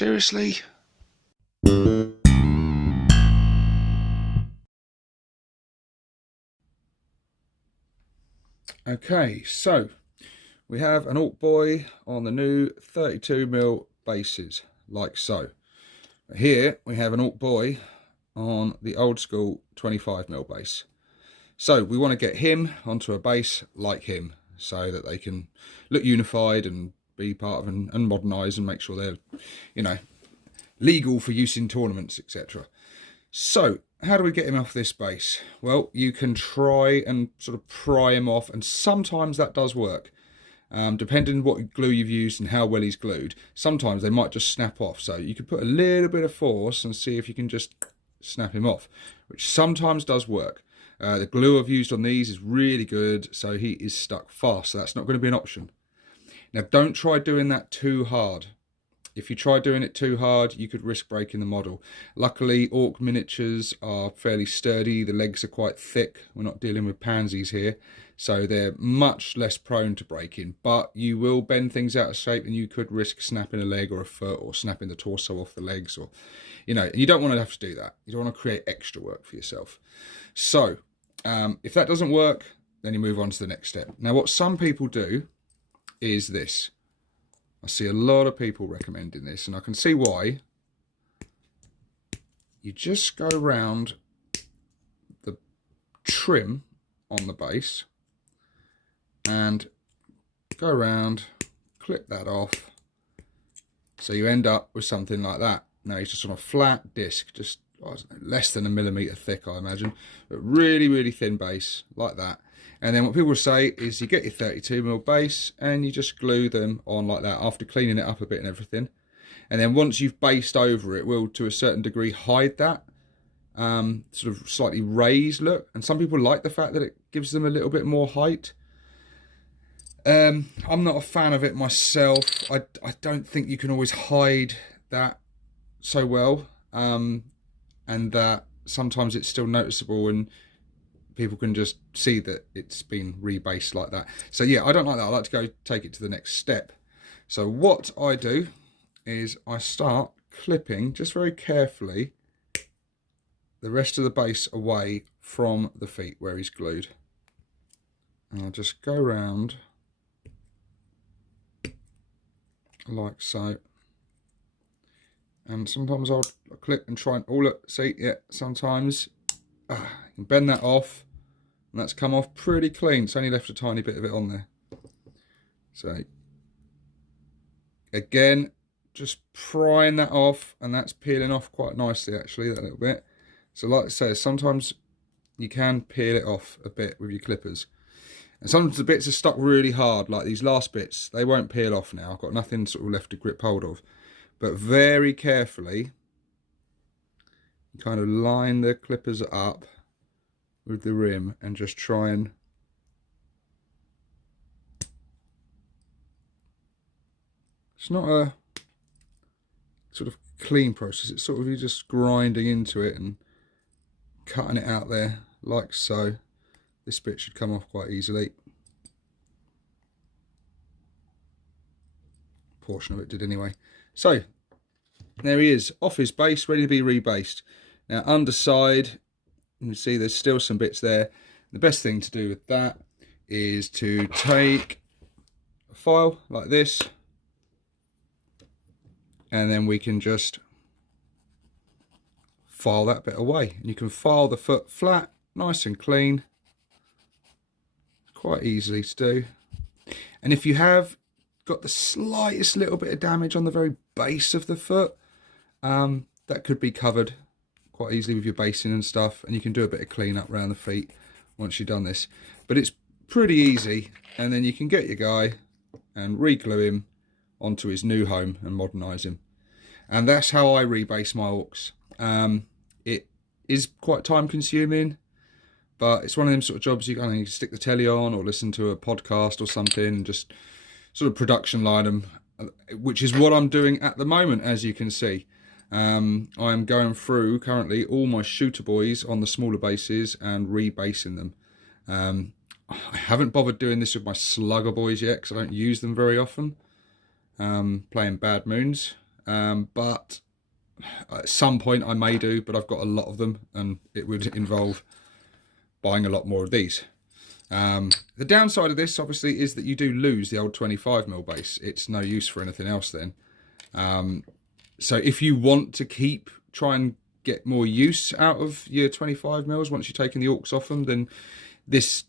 Seriously? Okay, so we have an Ork Boy on the new 32mm bases, like so. Here we have an Ork Boy on the old school 25mm base. So we want to get him onto a base like him, so that they can look unified and be part of and modernise and make sure they're, you know, legal for use in tournaments, etc. So how do we get him off this base? Well, you can try and sort of pry him off, and sometimes that does work. Depending on what glue you've used and how well he's glued, sometimes they might just snap off. So you could put a little bit of force and see if you can just snap him off, which sometimes does work. The glue I've used on these is really good, so he is stuck fast, so that's not going to be an option. Now, don't try doing that too hard. If you try doing it too hard, you could risk breaking the model. Luckily, Ork miniatures are fairly sturdy. The legs are quite thick. We're not dealing with pansies here, so they're much less prone to breaking. But you will bend things out of shape, and you could risk snapping a leg or a foot, or snapping the torso off the legs, or, you know, you don't want to have to do that. You don't want to create extra work for yourself. So if that doesn't work, then you move on to the next step. Now, what some people do is this. I see a lot of people recommending this, and I can see why. You just go around the trim on the base and go around, clip that off, so you end up with something like that. Now he's just on a flat disc, just, I don't know, less than 1mm thick, I imagine, but really, really thin base, like that. And then what people say is you get your 32mm base and you just glue them on like that after cleaning it up a bit and everything. And then once you've based over it, will to a certain degree hide that sort of slightly raised look. And some people like the fact that it gives them a little bit more height. I'm not a fan of it myself. I don't think you can always hide that so well, and that sometimes it's still noticeable and people can just see that it's been rebased like that. So yeah, I don't like that. I like to go take it to the next step. So what I do is I start clipping just very carefully the rest of the base away from the feet where he's glued. And I'll just go around like so. And sometimes I'll clip and try and, oh look, see, yeah, sometimes you can bend that off, and that's come off pretty clean. It's only left a tiny bit of it on there. So again, just prying that off, and that's peeling off quite nicely actually, that little bit. So like I say, sometimes you can peel it off a bit with your clippers. And sometimes the bits are stuck really hard, like these last bits, they won't peel off now. I've got nothing sort of left to grip hold of. But very carefully, you kind of line the clippers up with the rim and just try and it's not a sort of clean process, it's sort of you just grinding into it and cutting it out there like so. This bit should come off quite easily. Portion of it did anyway. So there he is, off his base, ready to be rebased. Now underside, you can see there's still some bits there. The best thing to do with that is to take a file like this, and then we can just file that bit away. And you can file the foot flat, nice and clean. Quite easily to do. And if you have got the slightest little bit of damage on the very base of the foot, that could be covered quite easily with your basing and stuff, and you can do a bit of clean up around the feet once you've done this. But it's pretty easy, and then you can get your guy and re-glue him onto his new home and modernise him. And that's how I rebase my orcs. It is quite time consuming, but it's one of them sort of jobs you kind of stick the telly on or listen to a podcast or something and just sort of production line them, which is what I'm doing at the moment, as you can see. I'm going through currently all my shooter boys on the smaller bases and rebasing them. I haven't bothered doing this with my slugger boys yet because I don't use them very often, playing Bad Moons. but at some point I may do, but I've got a lot of them and it would involve buying a lot more of these. The downside of this obviously is that you do lose the old 25mm base. It's no use for anything else then. So if you want to try and get more use out of your 25mm once you've taken the Orks off them, then this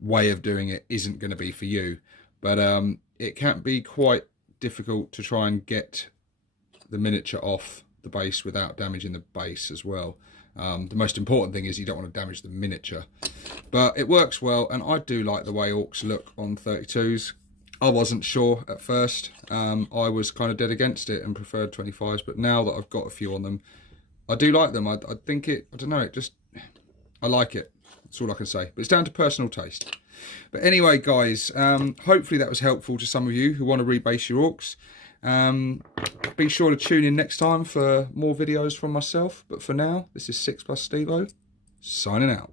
way of doing it isn't going to be for you. But it can be quite difficult to try and get the miniature off the base without damaging the base as well. The most important thing is you don't want to damage the miniature. But it works well, and I do like the way Orks look on 32s. I wasn't sure at first. I was kind of dead against it and preferred 25s, but now that I've got a few on them, I do like them. I think I don't know, I like it. That's all I can say. But it's down to personal taste. But anyway, guys, hopefully that was helpful to some of you who want to rebase your Orks. Be sure to tune in next time for more videos from myself. But for now, this is 6+ Stevo, signing out.